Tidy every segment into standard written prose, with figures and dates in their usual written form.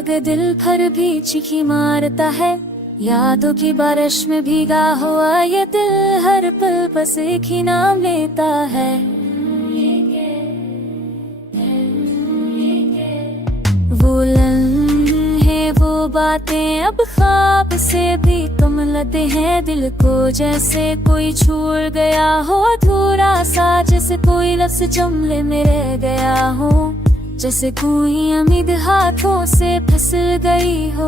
मगर दिल भर भी चिखी मारता है। यादों की बारिश में भीगा हुआ ये दिल हर पल बस एक ही नाम लेता है। वो लम्हे वो बातें अब ख्वाब से भी कम लगते हैं दिल को, जैसे कोई छूट गया हो अधूरा सा, जैसे कोई लफ्ज़ जुमले में रह गया हो, जैसे कोई उम्मीद हाथों से फिसल गई हो।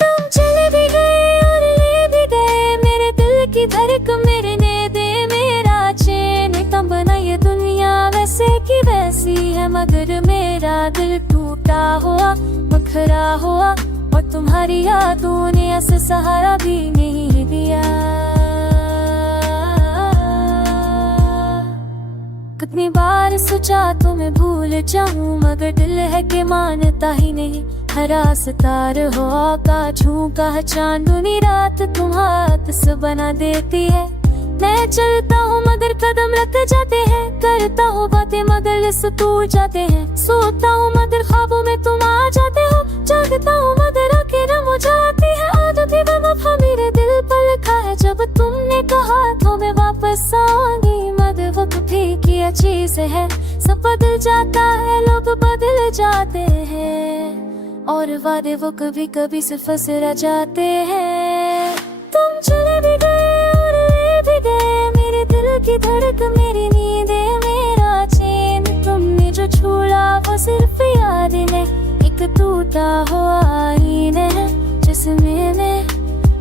तुम चले भी गए और ले भी गए मेरे दिल की धड़कन, मेरे नेदे मेरा चैन। कब बना ये दुनिया वैसे की वैसी है, मगर मेरा दिल टूटा हुआ बखरा हुआ, और तुम्हारी यादों ने ऐसे सहारा भी नहीं दिया। कितनी बार सोचा तुम्हें भूल जाऊं, मगर दिल है कि मानता ही नहीं। हरा सितार हो का झूका चांदनी रात तुम हाथ से बना देती है। मैं चलता हूँ मगर कदम रख जाते हैं, करता हूँ बातें मगर लिस्स टूट जाते हैं। सोता हूँ मगर ख्वाबों में तुम आ जाते हो, जागता हूँ मगर आंखें नम हो जाती है। आदत वफा मेरे दिल पर लिखा है, जब तुमने कहा तो मैं वापस आऊंगी। मगर वो कभी की चीज है, सब बदल जाता है, लोग बदल जाते हैं, और वादे वो कभी कभी सिर्फ रह जाते हैं। तुम चले भी गए और ले भी गए मेरे दिल की धड़कन, मेरी नींदें मेरा चैन। तुमने जो छोड़ा वो सिर्फ यादें हैं, एक टूटा हुआ आईना है जिसमें मैं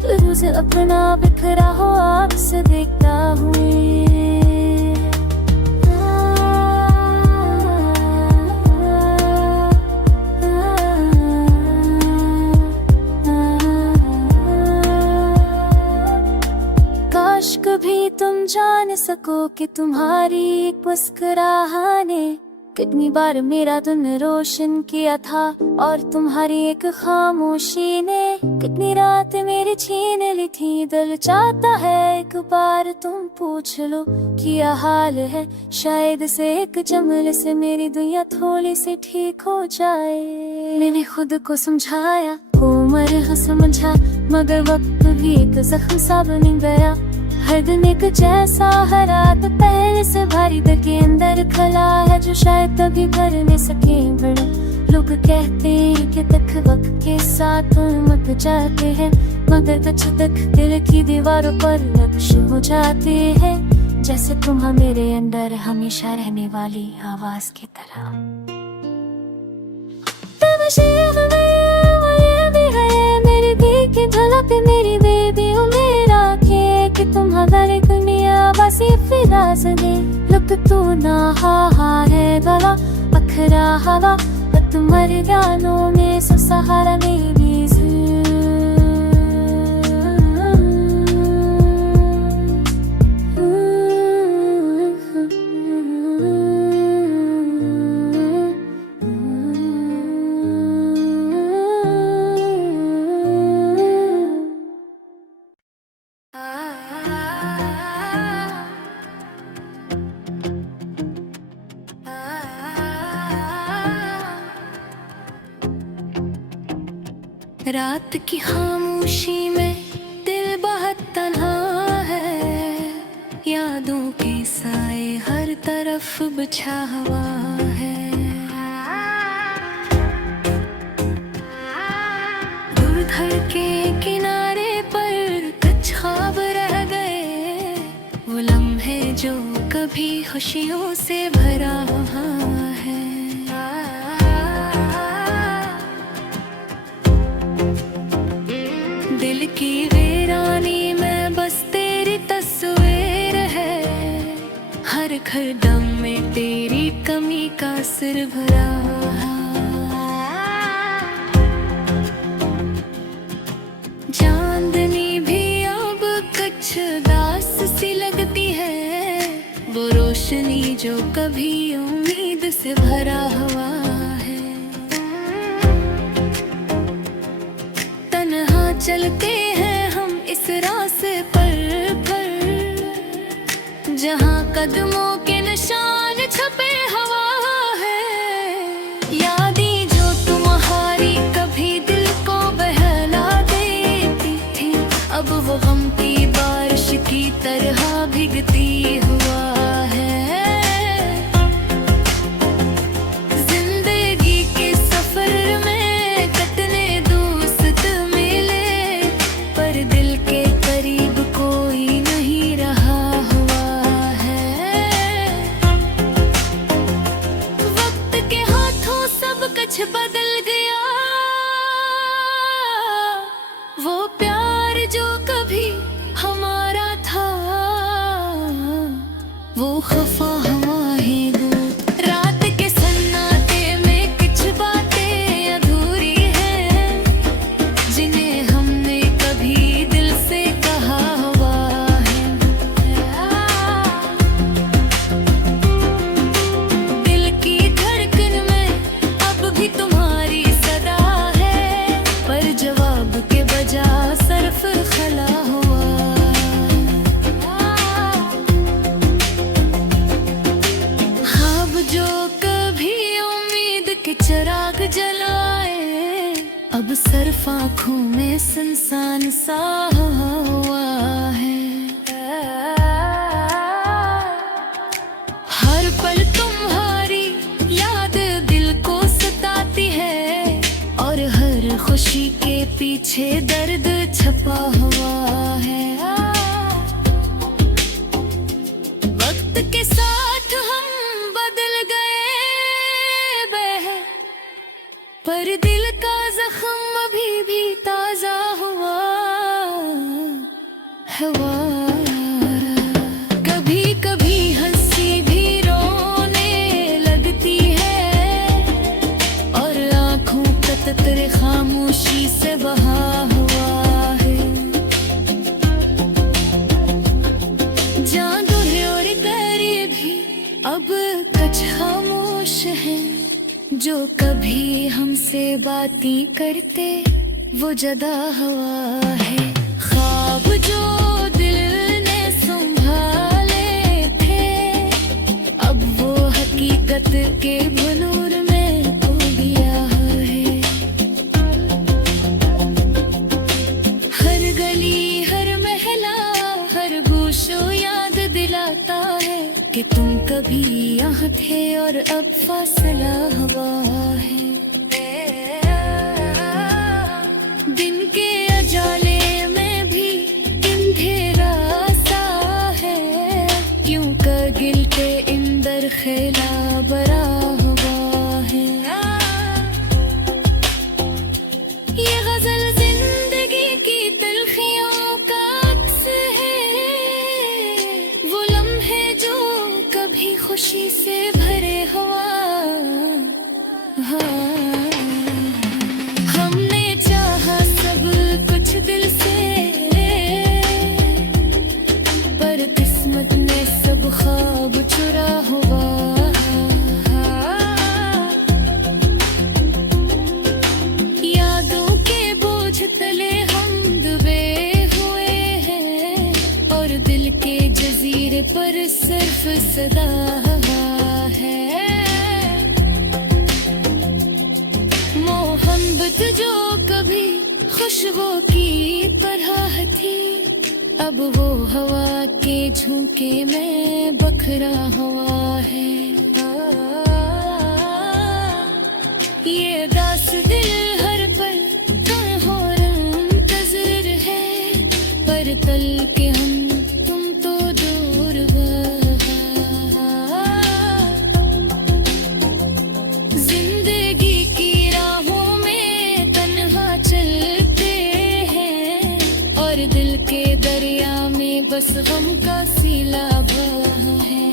तुझे अपना बिखरा हुआ से देखता हूँ। काश कभी तुम जान सको कि तुम्हारी एक मुस्कुराहट कितनी बार मेरा दिन रोशन किया था, और तुम्हारी एक खामोशी ने कितनी रात मेरी छीन ली थी। दिल चाहता है एक बार तुम पूछ लो क्या हाल है, शायद से एक जमल से मेरी दुनिया थोड़ी सी ठीक हो जाए। मैंने खुद को समझाया उम्र समझा, मगर वक्त भी एक जख्म सा बन गया। हर दिन एक जैसा हर रात पहले से भारी दिल के अंदर खला है, जो शायद कभी भर न सके बड़ा। लोग कहते हैं कि तक वक्त के साथ मत जाते हैं, मगर कुछ तक दिल की दीवारों पर लक्ष्य हो जाते हैं, जैसे तुम मेरे अंदर हमेशा रहने वाली आवाज की तरह। मेरी दिल की झलक मेरी बेबी हो मेरा कि तुम हर एक दुनिया बसी फिरास दे। लुक तू ना है गला पखरा हवा, तुम्हारे गानों में सब सहारा मेरी रात की खामोशी में दिल बहुत तन्हा है, यादों के साए हर तरफ बिछा हुआ है। दूर के किनारे पर कुछ ख्वाब रह गए, वो लम्हे जो कभी खुशियों से भरा हुआ है। दिल की वीरानी में बस तेरी तस्वीर है, हर कदम में तेरी कमी का सिर भरा। चांदनी भी अब कुछ दास सी लगती है, वो रोशनी जो कभी उम्मीद से भरा हुआ है। तन्हा चलते हैं हम इस रास्ते पर जहाँ कदमों के निशान छपे हवा है। यादें अब सिर्फ आँखों में सुनसान सा हुआ है। हर पल तुम्हारी याद दिल को सताती है, और हर खुशी के पीछे दर्द छपा हुआ है। वक्त के साथ हम बदल गए, पर दिल का जख्म अभी भी ताजा हुआ हुआ। कभी कभी हंसी भी रोने लगती है, और आंखों का कतरे खामोशी से बहा हुआ है। जादू है और गरीब भी अब कुछ खामोश है, जो कभी हमसे बातें करते वो जदा हुआ है। ख्वाब जो दिल ने संभाले थे, अब वो हकीकत के भनूर में खो गया है। हर गली हर महला हर गोशो याद दिलाता है कि तुम कभी यहाँ थे और अब फासला हुआ है। दिन के अजाले में भी अंधेरा सा है, क्यों कर गिल के इंदर खेला बरा हुआ है। ये गजल जिंदगी की तलखियों का अक्स है, वो लम्हे जो कभी खुशी से भरे हुआ। हमने चाहा सब कुछ दिल से, पर किस्मत ने सब ख्वाब चुरा हुआ। यादों के बोझ तले हम डूबे हुए हैं, और दिल के जजीरे पर सिर्फ सदा है। मोहब्बत जो कभी खुशबू की तरह थी, अब वो हवा के झोंके में बखरा हुआ है। ये दास दिल हर पल हो मुंतज़िर है, पर तल के हम तुम तो दूर जिंदगी की राहों में तन्हा चलते हैं, और दिल के दरिया में बस गम का सिला बहा है।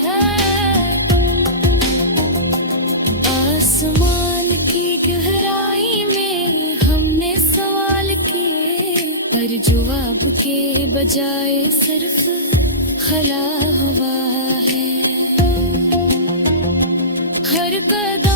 आसमान की गहराई में हमने सवाल किए, पर जवाब के बजाय सिर्फ खला हुआ है। हर कदम